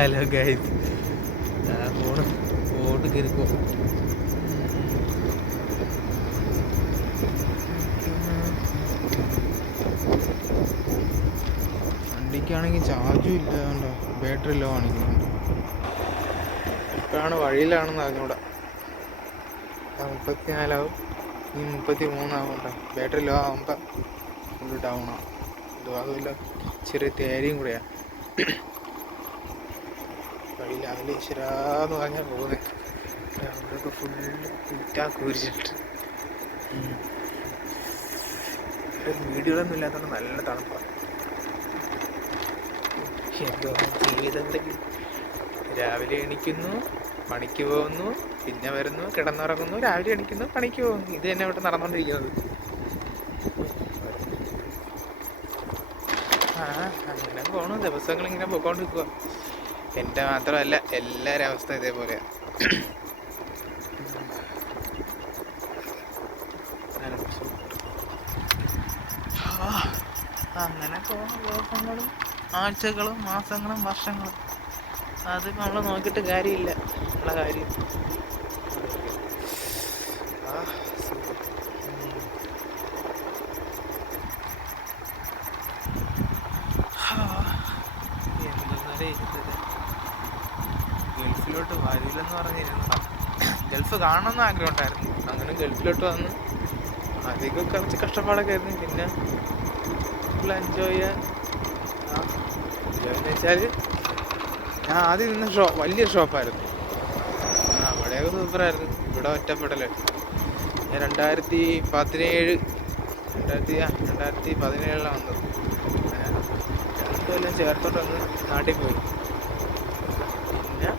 Hello guys, phone ഓട്ട് കയറിപ്പോ. വണ്ടിക്കാണെങ്കിൽ ചാർജും ഇല്ല, കണ്ടോ ബാറ്ററി ലോ കാണിക്കുന്നുണ്ട്. ഇപ്പോഴാണ് വഴിയിലാണെന്ന് അറിഞ്ഞൂടാ. 34 ഇനി 33 ബാറ്ററി ലോ ആകുമ്പോൾ ഫുള്ള് ഡൗൺ ആവും. അതുമല്ല ചെറിയ തേരയും കൂടെയാണ് വഴിയിലാവിലെ ഈശ്വരാന്ന് പറഞ്ഞാൽ പോകുന്നത്. അവിടെയൊക്കെ ഫുള്ള് കുറ്റാ കുരിച്ചിട്ട് വീടുകളൊന്നും ഇല്ലാത്തതുകൊണ്ട് നല്ല തണുപ്പാണ്. എന്തോ ജീവിതത്തിൽ രാവിലെ എണീക്കുന്നു, പണിക്ക് പോകുന്നു, പിന്നെ വരുന്നു, കിടന്നുറങ്ങുന്നു, രാവിലെ എണീക്കുന്നു, പണിക്ക് പോകുന്നു. ഇത് തന്നെ ഇവിടെ നടന്നുകൊണ്ടിരിക്കുന്നത്. അങ്ങനെ പോണു, ദിവസങ്ങളിങ്ങനെ പോയിക്കൊണ്ടിരിക്കുക. എൻ്റെ മാത്രമല്ല, എല്ലാവരും അവസ്ഥ ഇതേപോലെയാണ്. അങ്ങനെ പോകുന്ന ദിവസങ്ങളും ആഴ്ചകളും മാസങ്ങളും വർഷങ്ങളും അത് നമ്മൾ നോക്കിയിട്ട് കാര്യമില്ല. ഉള്ള കാര്യം എന്തെന്നാലേ ഗൾഫിലോട്ട് വരില്ലെന്ന് പറഞ്ഞിരുന്നതാ. ഗൾഫ് കാണണമെന്ന് ആഗ്രഹം ഉണ്ടായിരുന്നു. അങ്ങനെ ഗൾഫിലോട്ട് വന്ന് അധികം കുറച്ച് കഷ്ടപ്പാടൊക്കെ ആയിരുന്നു. പിന്നെ ഫുൾ എൻജോയ് ചെയ്യാൻ എന്ന് വെച്ചാൽ ഞാൻ ആദ്യം നിന്ന വലിയ ഷോപ്പായിരുന്നു. അവിടെയൊക്കെ സൂപ്പറായിരുന്നു. ഇവിടെ ഒറ്റപ്പെടലായിരുന്നു. ഞാൻ 2017 വന്നത്. 2 കൊല്ലം ചേർത്തോട്ട് വന്ന് നാട്ടിൽ പോയി. പിന്നെ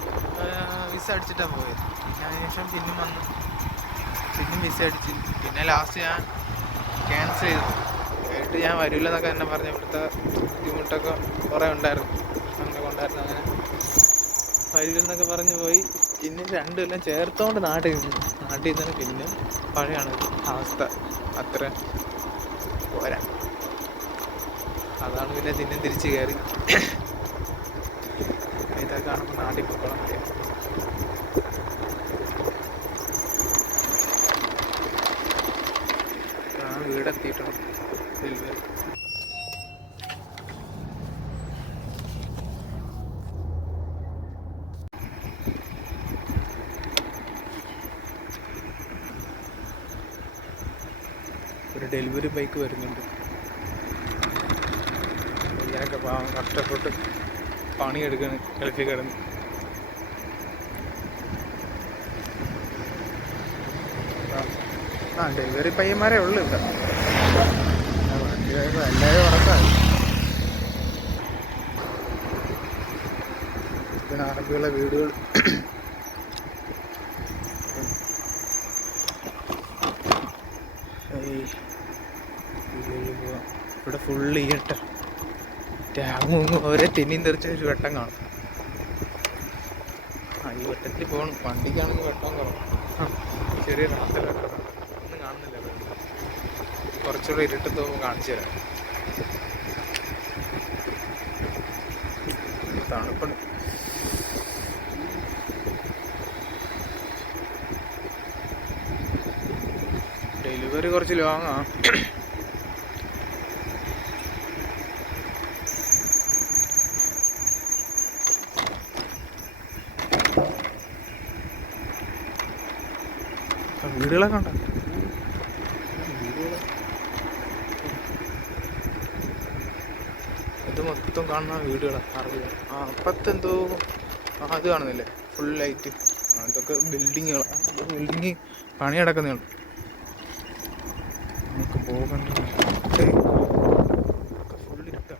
വിസ അടിച്ചിട്ടാണ് പോയത്. പിന്നെ അതിനുശേഷം പിന്നെയും വന്നു, പിന്നെയും വിസ അടിച്ച്. പിന്നെ ലാസ്റ്റ് ഞാൻ ക്യാൻസൽ ചെയ്തു. ആയിട്ട് ഞാൻ വരില്ല എന്നൊക്കെ എന്നെ പറഞ്ഞു. ഇവിടുത്തെ ബുദ്ധിമുട്ടൊക്കെ കുറേ ഉണ്ടായിരുന്നു, പ്രശ്നങ്ങളൊക്കെ ഉണ്ടായിരുന്നു. അങ്ങനെ വരില്ലെന്നൊക്കെ പറഞ്ഞു പോയി. പിന്നെ 2 കൊല്ലം ചേർത്തോണ്ട് നാട്ടിൽ നിന്ന് പിന്നെ പഴയാണ് അവസ്ഥ. അത്ര പോരാ. അതാണ് പിന്നെ തിരിച്ച് കയറി. ഇതൊക്കെ കാണുമ്പോൾ നാട്ടിൽ പോയിക്കോളാൻ പറയാം. വീടെത്തിയിട്ടുണ്ട്. ഒരു ഡെലിവറി ബൈക്ക് വരുന്നുണ്ട്. ഇങ്ങനെയൊക്കെ പാവം കഷ്ടപ്പെട്ട് പണിയെടുക്കണം ഗൾഫിൽ കിടന്ന്. ഡെലിവറി പയ്യന്മാരേ ഉള്ളു ഇവിടെ. വണ്ടി കഴിയുമ്പോൾ എല്ലാവരും ഉറക്കായി. പിന്നെ അറബിയുള്ള വീടുകൾ. ഇവിടെ ഫുള്ള് ഈട്ട. ഓരോ തെന്നിയും തെറിച്ച ഒരു വെട്ടം കാണും. ഈ വെട്ടത്തിൽ പോകണം. വണ്ടിക്കാണെങ്കിൽ വെട്ടം കുറവും. ചെറിയ റാത്തൽ വെട്ടം ഒന്നും കാണുന്നില്ല. കുറച്ചുകൂടെ ഇരുട്ടത്ത് പോകുമ്പോൾ കാണിച്ചു തരാം. തണുപ്പുണ്ട്. ഡെലിവറി കുറച്ച് ലോങ്ങാ. വീടുകളൊക്കെ ഉണ്ടോ? ഇത് മൊത്തം കാണുന്ന വീടുകളാണ്. അറിയാം. അപ്പത്തെന്തോ അത് കാണുന്നില്ലേ, ഫുൾ ലൈറ്റ്. അതൊക്കെ ബിൽഡിങ്ങുകളാണ്. ബിൽഡിങ് പണി നടക്കുന്നേ ഉള്ളൂ. നമുക്ക് പോകണ്ട. ഫുള്ളിട്ട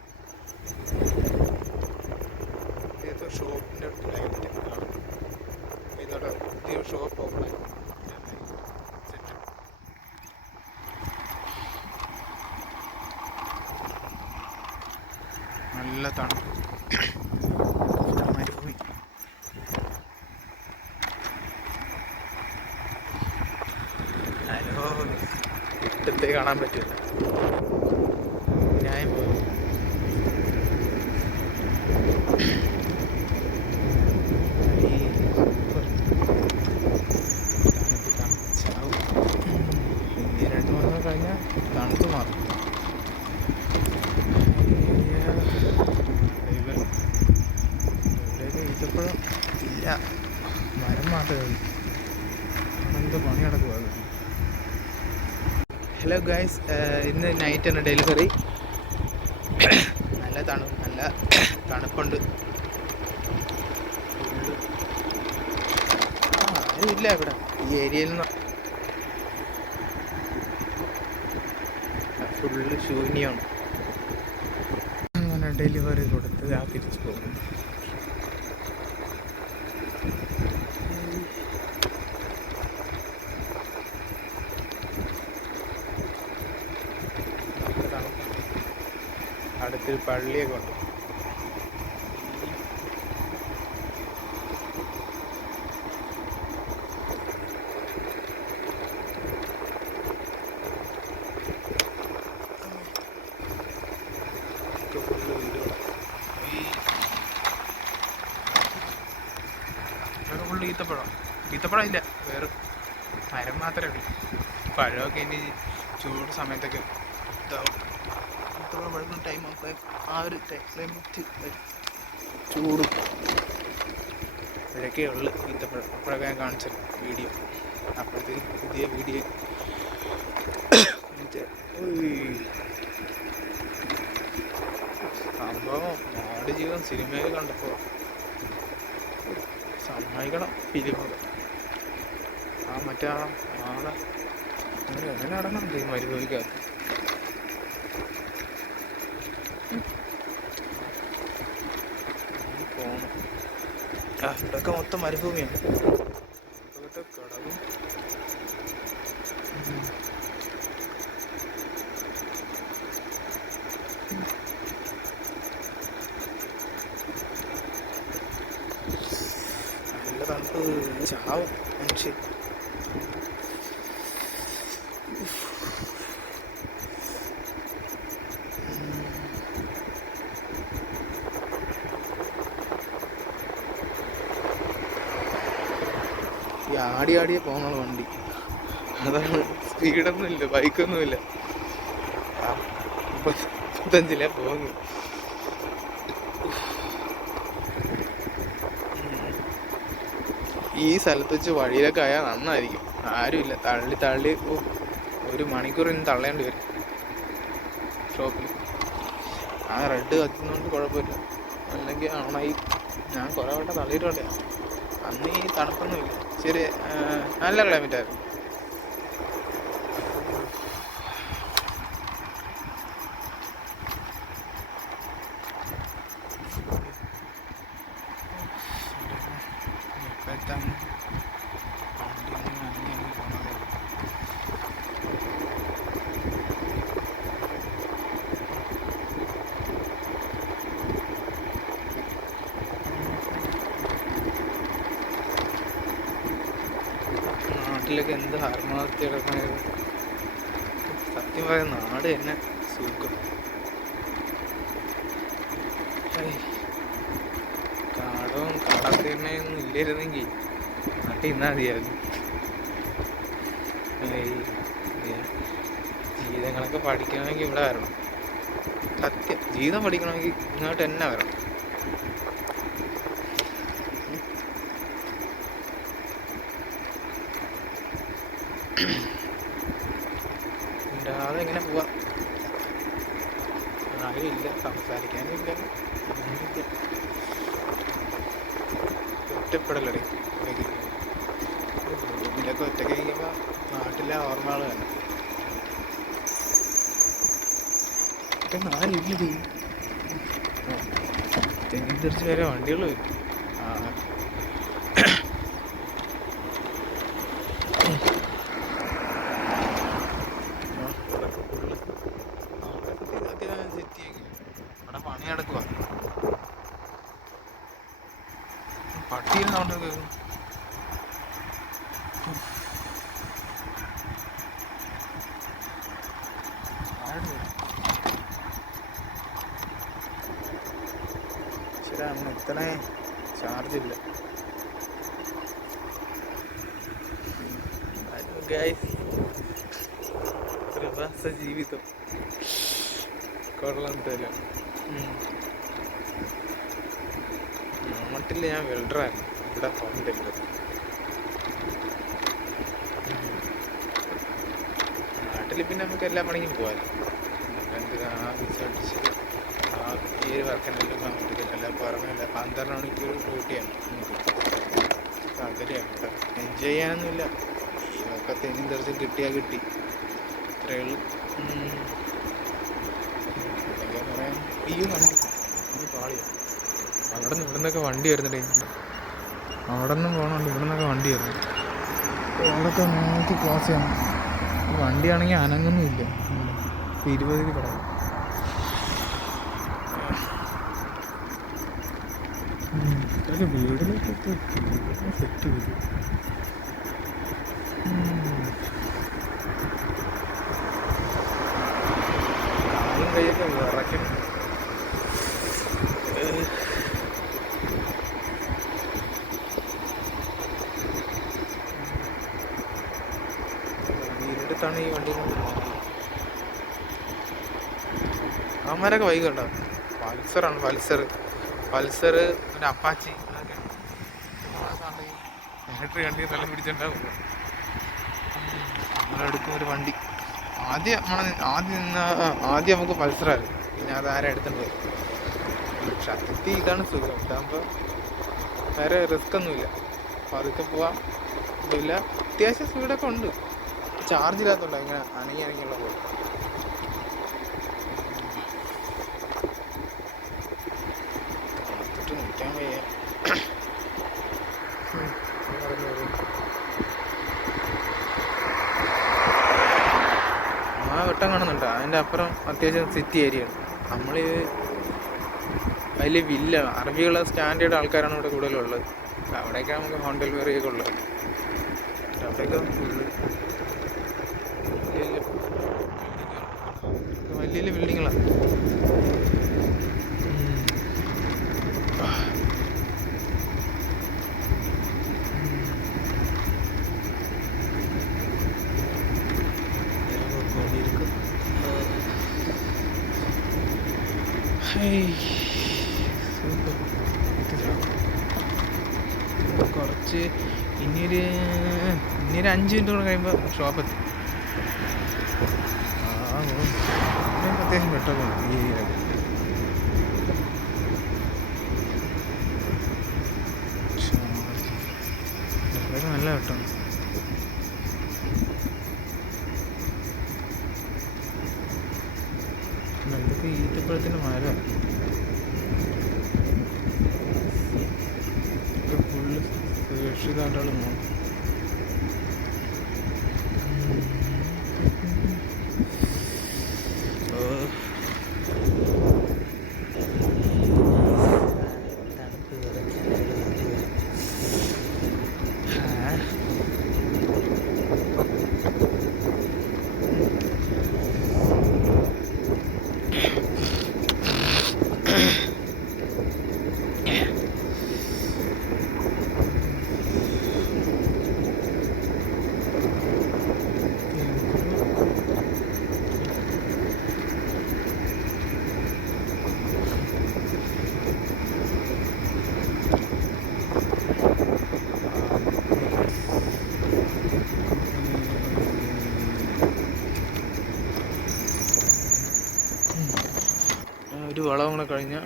ഏതോ ഷോപ്പിൻ്റെ ലൈറ്റ് കാണും. ഇതോടെ പുതിയ ഷോപ്പ് ഓപ്പൺ ആയി. നല്ല തണുപ്പ്. മരുഭൂമി. ഹലോ, ഇട്ടത്തെ കാണാൻ പറ്റില്ല. ന്യായം പോകും. മാത്രമേ ഉള്ളൂ. എന്ത് പണി നടക്കുക. ഹലോ ഗൈസ്, ഇന്ന് നൈറ്റാണ് ഡെലിവറി. നല്ല തണുപ്പുണ്ട്. ആരും ഇല്ല ഇവിടെ ഈ ഏരിയയിൽ നിന്ന്. ഫുള്ള് ശൂന്യമാണ്. അങ്ങനെ ഡെലിവറി കൊടുത്ത് തിരിച്ചു പോകും. അടുത്തൊരു പള്ളിയൊക്കെ ഉണ്ട്. ഫുള്ള് ഈത്തപ്പഴം ഇല്ല, വേറെ മരം മാത്രമേ ഉള്ളൂ. പഴമൊക്കെ ഇനി ചൂട് സമയത്തൊക്കെ ഇതാവും. ഈത്തപ്പഴം പഴുക്കുന്ന ടൈം ആ ഒരു ക്ലൈമറ്റ് ചൂട് ഇഴക്കേ ഉള്ളു ഈത്തപ്പഴം. അപ്പോഴൊക്കെ ഞാൻ കാണിച്ചത് വീഡിയോ. അപ്പോഴത്തേക്ക് പുതിയ വീഡിയോ സംഭവം നാട് ജീവിതം സിനിമയിൽ കണ്ടപ്പോൾ സമ്മതിക്കണം. ഫിലിമൊക്കെ മറ്റേ ആളെ എങ്ങനെ നടന്നുണ്ട് ഈ മരുഭൂമിക്കകത്ത്. പോണം. ഇവിടെയൊക്കെ മൊത്തം മരുഭൂമിയാണ്. ഇവിടുത്തെ കടവും നല്ല തണുപ്പ്. ചാവും മനുഷ്യൻ. ഈ ആടിയേ പോകുന്ന വണ്ടി, അതാണ്. സ്പീഡൊന്നുമില്ല, ബൈക്കൊന്നുമില്ല. 35 പോകുന്നു. ഈ സ്ഥലത്ത് വെച്ച് വഴിയിലൊക്കെ ആയാൽ നന്നായിരിക്കും. ആരുമില്ല, തള്ളി 1 മണിക്കൂർ ഇന്ന് തള്ളേണ്ടി വരും ഷോപ്പിൽ. ആ റെഡ് കത്തുന്നതുകൊണ്ട് കുഴപ്പമില്ല, അല്ലെങ്കിൽ ആണായി. ഞാൻ കുറേ വട്ടം തള്ളിയിട്ടുണ്ട്. അന്ന് ഈ തണുപ്പൊന്നുമില്ല, ശരി, നല്ല ക്ലൈമറ്റായിരുന്നു. നാട്ടിലൊക്കെ എന്ത് ആത്മഹത്യ കിടക്കുന്നത്. സത്യം പറയാൻ നാട് തന്നെ സുഖം. കാടവും കടത്തീർണയൊന്നും ഇല്ലായിരുന്നെങ്കിൽ നാട്ടിൽ ഇന്നാ മതിയായിരുന്നു. ജീവിതങ്ങളൊക്കെ പഠിക്കണമെങ്കിൽ ഇവിടെ വരണം. സത്യം, ജീവിതം പഠിക്കണമെങ്കിൽ ഇങ്ങോട്ട് തന്നെ വരണം. ഇല്ലാതെ എങ്ങനെ പോവാം? ആരും ഇല്ല, സംസാരിക്കാനും ഇല്ല, ഒന്നുമില്ല. ഒറ്റപ്പെടലടേ റൂമിലൊക്കെ ഒറ്റയ്ക്ക് കഴിക്കുമ്പോൾ നാട്ടിലെ ഓർമ്മകൾ തന്നെ. ആരില്ലേ? തെങ്ങിൻ തിരിച്ച് വരെ വണ്ടികൾ വരും. അവിടെ പണി നടക്കുക. പട്ടിയിൽ സൗണ്ട് കേൾക്കും. ശരി, അന്ന് എത്തണേ, ചാർജില്ല. പ്രവാസ ജീവിതം കൊള്ളാൻ തരാം. നാട്ടിൽ ഞാൻ വെൽഡറായിരുന്നു, ഇവിടെ ഹോം ഡെലിവറി. പിന്നെ നമുക്ക് എല്ലാ പണിക്കും പോകാമല്ലോ. എന്തിനാ ആ വിസ അടിച്ച് ആ 7 വർക്കിനെല്ലാം പോകാൻ പറ്റത്തില്ല. പുറമേല്ല 12 മണിക്കൂർ ഡ്യൂട്ടിയാണ് നമുക്ക്. അങ്ങനെയാണ് കേട്ടോ. എൻജോയ് ചെയ്യാനൊന്നുമില്ല. ഈ ഒക്കെ തെങ്ങും തെറിച്ച് കിട്ടിയാൽ കിട്ടി, ഇത്രയേ ഉള്ളൂ. എന്തൊക്കെയാ പറയാൻ. ഈ വണ്ടി ഈ പാളിയാണ്. അവിടെ നിന്ന് ഇവിടുന്നൊക്കെ വണ്ടി വരുന്നുണ്ടേ. അവിടെ നിന്നും പോകണമുണ്ട്, ഇവിടെ നിന്നൊക്കെ വണ്ടി വരുന്നു. അവിടെയൊക്കെ നോക്കി ക്രോസ് ചെയ്യണം. ഈ വണ്ടിയാണെങ്കിൽ അനങ്ങുന്നുമില്ല. 20 കിടക്കും. ഇതൊക്കെ വീടിലേക്കൊക്കെ സെറ്റ് ചെയ്തു. കാലും കൈയൊക്കെ വിറയ്ക്കും. ഇരുട്ടത്താണ് ഈ വണ്ടി കൊണ്ട് പോകുന്നത്. അവന്മാരൊക്കെ ബൈക്ക് ഉണ്ടോ? പൾസറാണ്, പൾസർ പിന്നെ അപ്പാച്ചി, അതൊക്കെ ബാറ്ററി കണ്ടി തല പിടിച്ചിട്ടുണ്ടാവും. നമ്മളെടുക്കും ഒരു വണ്ടി. ആദ്യം നമുക്ക് പൾസറായിരുന്നു, പിന്നെ അത് ആരും എടുത്തിട്ട് പോയി. പക്ഷെ അതിൽ ഇതാണ് സുഖം. ഇതാകുമ്പോൾ വേറെ റിസ്ക് ഒന്നുമില്ല. അപ്പോൾ അതൊക്കെ പോവാം. ഇതില്ല, അത്യാവശ്യം സ്പീഡൊക്കെ ഉണ്ട്. ചാർജ് ഇല്ലാത്തതുണ്ടോ ഇങ്ങനെ അനങ്ങിയുള്ള പോലെ. നിൽക്കാൻ വയ്യ. ആ വെട്ടം കാണുന്നുണ്ടോ? അതിൻ്റെ അപ്പുറം അത്യാവശ്യം സിറ്റി ഏരിയയാണ്. നമ്മൾ അതിൽ അറബിയുള്ള സ്റ്റാൻഡേർഡ് ആൾക്കാരാണ് ഇവിടെ കൂടുതലുള്ളത്. അവിടെയൊക്കെ നമുക്ക് ഹോം ഡെലിവറി ഒക്കെ ഉള്ളത്. അവിടെയൊക്കെ വലിയ വലിയ ബിൽഡിങ്ങുകളാണ്. കുറച്ച് ഇനിയൊരു 5 മിനിറ്റ് കൂടെ കഴിയുമ്പോൾ ഷോപ്പെത്തി. അത്യാവശ്യം വെട്ടൊക്കെ ഉണ്ട് ഈ ഏരിയയിലൊക്കെ. ഇവിടെയൊക്കെ നല്ല വെട്ടമാണ്. ഇതൊക്കെ ഈത്തപ്പഴത്തിൻ്റെ മരമാണ്. ഫുള്ള് സുരക്ഷിതമായിട്ടാണ് പോകുന്നത്. ഒരു വളവും കൂടെ കഴിഞ്ഞാൽ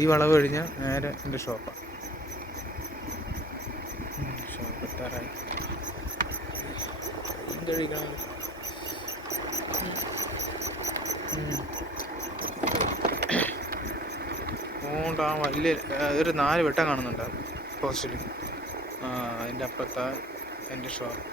ഈ വളവ് കഴിഞ്ഞാൽ നേരെ എൻ്റെ ഷോപ്പാണ്. ഷോപ്പ് എത്താറായി. കഴിക്കണം. അതുകൊണ്ട് ആ വലിയ ഒരു 4 വെട്ടം കാണുന്നുണ്ട് പോസ്റ്റിൽ. അതിൻ്റെ അപ്പുറത്താണ് എൻ്റെ ഷോപ്പ്.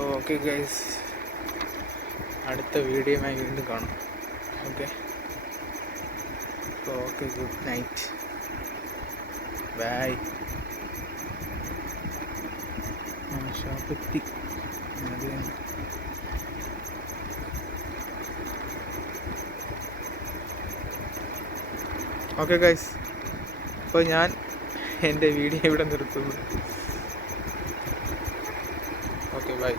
ഓക്കെ ഗൈസ്, അടുത്ത വീഡിയോയുമായി വീണ്ടും കാണാം. Okay good night, bye. ഷോപ്പെത്തി. Okay guys. അപ്പോൾ ഞാൻ എൻ്റെ വീഡിയോ ഇവിടെ നിർത്തുന്നു. Okay by.